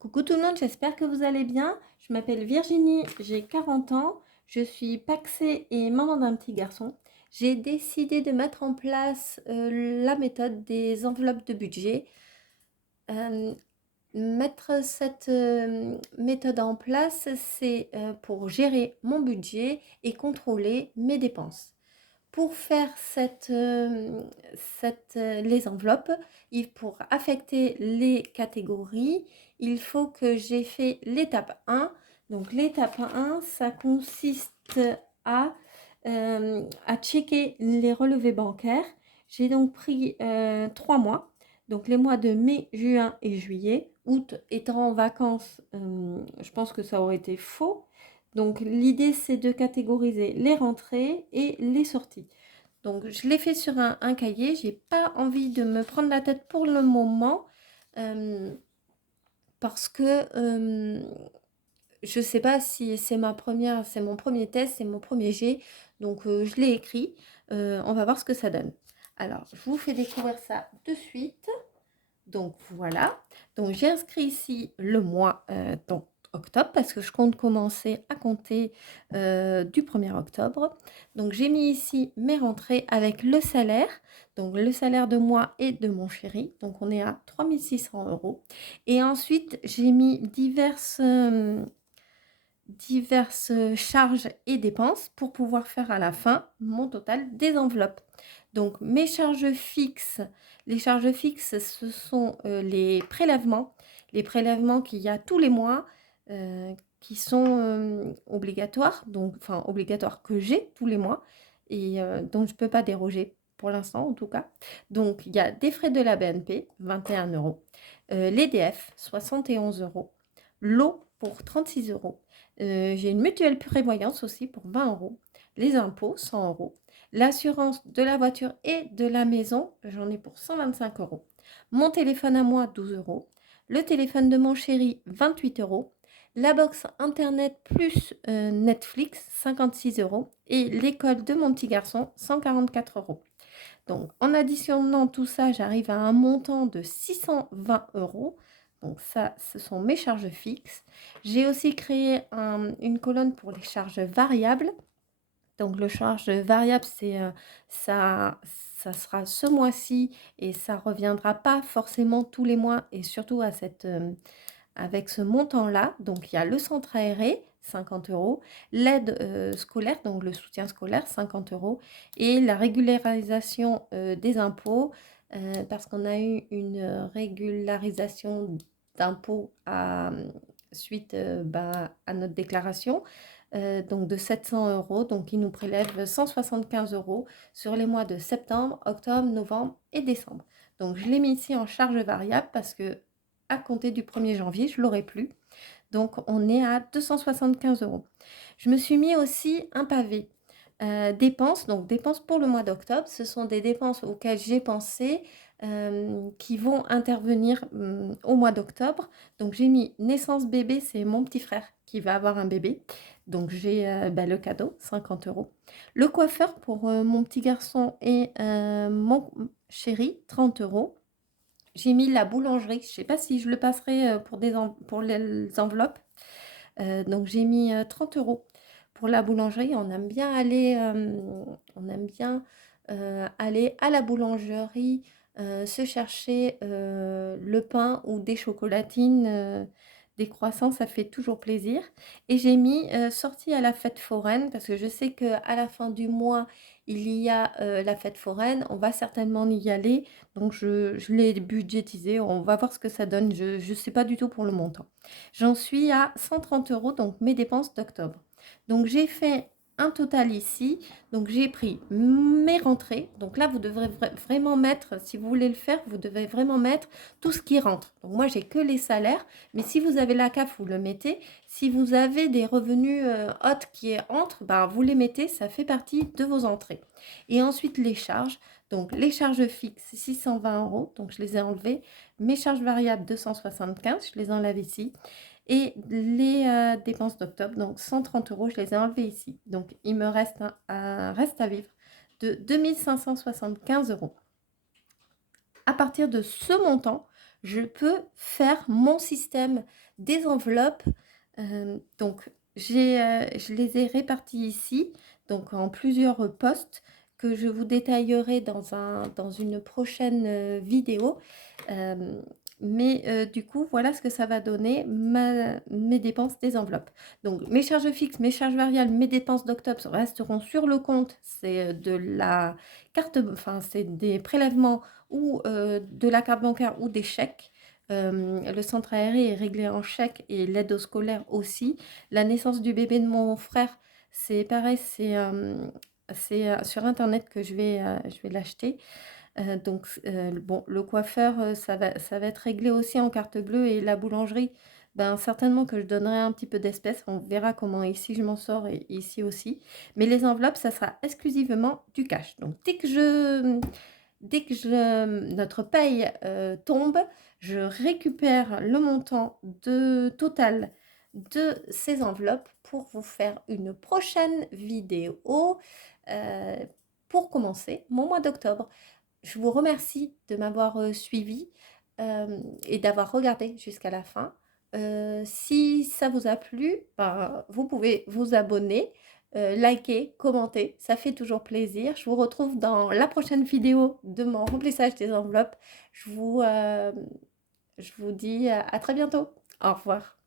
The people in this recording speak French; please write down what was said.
Coucou tout le monde, j'espère que vous allez bien. Je m'appelle Virginie, j'ai 40 ans, je suis pacsée et maman d'un petit garçon. J'ai décidé de mettre en place la méthode des enveloppes de budget. Euh, Mettre cette méthode en place, c'est pour gérer mon budget et contrôler mes dépenses. Pour faire les enveloppes, pour affecter les catégories, il faut que j'ai fait l'étape 1. Donc l'étape 1, ça consiste à, à checker les relevés bancaires. J'ai donc pris 3 mois, donc les mois de mai, juin et juillet. Août étant en vacances, je pense que ça aurait été faux. Donc l'idée, c'est de catégoriser les rentrées et les sorties. Donc je l'ai fait sur un cahier. J'ai pas envie de me prendre la tête pour le moment parce que je sais pas si c'est c'est mon premier test, c'est mon premier jet. Donc je l'ai écrit. On va voir ce que ça donne. Alors je vous fais découvrir ça de suite. Donc voilà, donc j'ai inscrit ici le mois donc octobre parce que je compte commencer à compter du 1er octobre. Donc j'ai mis ici mes rentrées avec le salaire, donc le salaire de moi et de mon chéri. Donc on est à 3600 euros. Et ensuite j'ai mis diverses charges et dépenses pour pouvoir faire à la fin mon total des enveloppes. Donc mes charges fixes, les charges fixes, ce sont les prélèvements qu'il y a tous les mois qui sont obligatoires, donc enfin obligatoires que j'ai tous les mois et dont je ne peux pas déroger pour l'instant en tout cas. Donc il y a des frais de la BNP, 21 euros, l'EDF, 71 euros, l'eau pour 36 euros. J'ai une mutuelle prévoyance aussi pour 20 euros. Les impôts, 100 euros. L'assurance de la voiture et de la maison, j'en ai pour 125 euros. Mon téléphone à moi, 12 euros. Le téléphone de mon chéri, 28 euros. La box internet plus Netflix, 56 euros. Et l'école de mon petit garçon, 144 euros. Donc, en additionnant tout ça, j'arrive à un montant de 620 euros. Donc ça, ce sont mes charges fixes. J'ai aussi créé une colonne pour les charges variables. Donc le charge variable, c'est ça sera ce mois-ci et ça ne reviendra pas forcément tous les mois et surtout avec ce montant-là. Donc il y a le centre aéré, 50 euros, l'aide scolaire, donc le soutien scolaire, 50 euros, et la régularisation des impôts, parce qu'on a eu une régularisation d'impôts suite à notre déclaration. Donc de 700 euros, donc il nous prélève 175 euros sur les mois de septembre, octobre, novembre et décembre. Donc je l'ai mis ici en charge variable parce que à compter du 1er janvier, je l'aurai plus. Donc on est à 275 euros. Je me suis mis aussi un pavé. Dépenses, donc dépenses pour le mois d'octobre, ce sont des dépenses auxquelles j'ai pensé qui vont intervenir au mois d'octobre. Donc j'ai mis naissance bébé, c'est mon petit frère qui va avoir un bébé. Donc j'ai le cadeau, 50 euros. Le coiffeur pour mon petit garçon et mon chéri, 30 euros. J'ai mis la boulangerie, je ne sais pas si je le passerai pour les enveloppes. Donc j'ai mis 30 euros pour la boulangerie. On aime bien aller à la boulangerie, se chercher le pain ou des chocolatines, des croissants, ça fait toujours plaisir. Et j'ai mis sortie à la fête foraine parce que je sais qu'à la fin du mois, il y a la fête foraine. On va certainement y aller. Donc je l'ai budgétisé. On va voir ce que ça donne. Je ne sais pas du tout pour le montant. J'en suis à 130 euros, donc mes dépenses d'octobre. Donc j'ai fait un total ici. Donc j'ai pris mes rentrées. Donc là, vous devrez vraiment mettre, si vous voulez le faire, vous devez vraiment mettre tout ce qui rentre. Donc moi, j'ai que les salaires. Mais si vous avez la CAF, vous le mettez. Si vous avez des revenus autres qui entrent, ben, vous les mettez. Ça fait partie de vos entrées. Et ensuite, les charges. Donc les charges fixes, 620 euros. Donc je les ai enlevées. Mes charges variables, 275. Je les enlève ici. Et les dépenses d'octobre, donc 130 euros, je les ai enlevées ici. Donc, il me reste un reste à vivre de 2575 euros. À partir de ce montant, je peux faire mon système des enveloppes. Donc je les ai répartis ici, donc en plusieurs postes que je vous détaillerai dans une prochaine vidéo. Hem, mais du coup, voilà ce que ça va donner mes dépenses des enveloppes. Donc mes charges fixes, mes charges variables, mes dépenses d'octobre resteront sur le compte. C'est, de la carte, enfin, c'est des prélèvements ou de la carte bancaire ou des chèques. Le centre aéré est réglé en chèque et l'aide au scolaire aussi. La naissance du bébé de mon frère, c'est pareil, c'est sur internet que je vais l'acheter. Donc bon, le coiffeur, ça va être réglé aussi en carte bleue et la boulangerie, ben, certainement que je donnerai un petit peu d'espèces. On verra comment ici je m'en sors et ici aussi. Mais les enveloppes, ça sera exclusivement du cash. Donc notre paye, tombe, je récupère le montant total de ces enveloppes pour vous faire une prochaine vidéo, heu, pour commencer mon mois d'octobre. Je vous remercie de m'avoir, suivie, et d'avoir regardé jusqu'à la fin. Si ça vous a plu, ben, vous pouvez vous abonner, liker, commenter, ça fait toujours plaisir. Je vous retrouve dans la prochaine vidéo de mon remplissage des enveloppes. Je vous dis à très bientôt. Au revoir.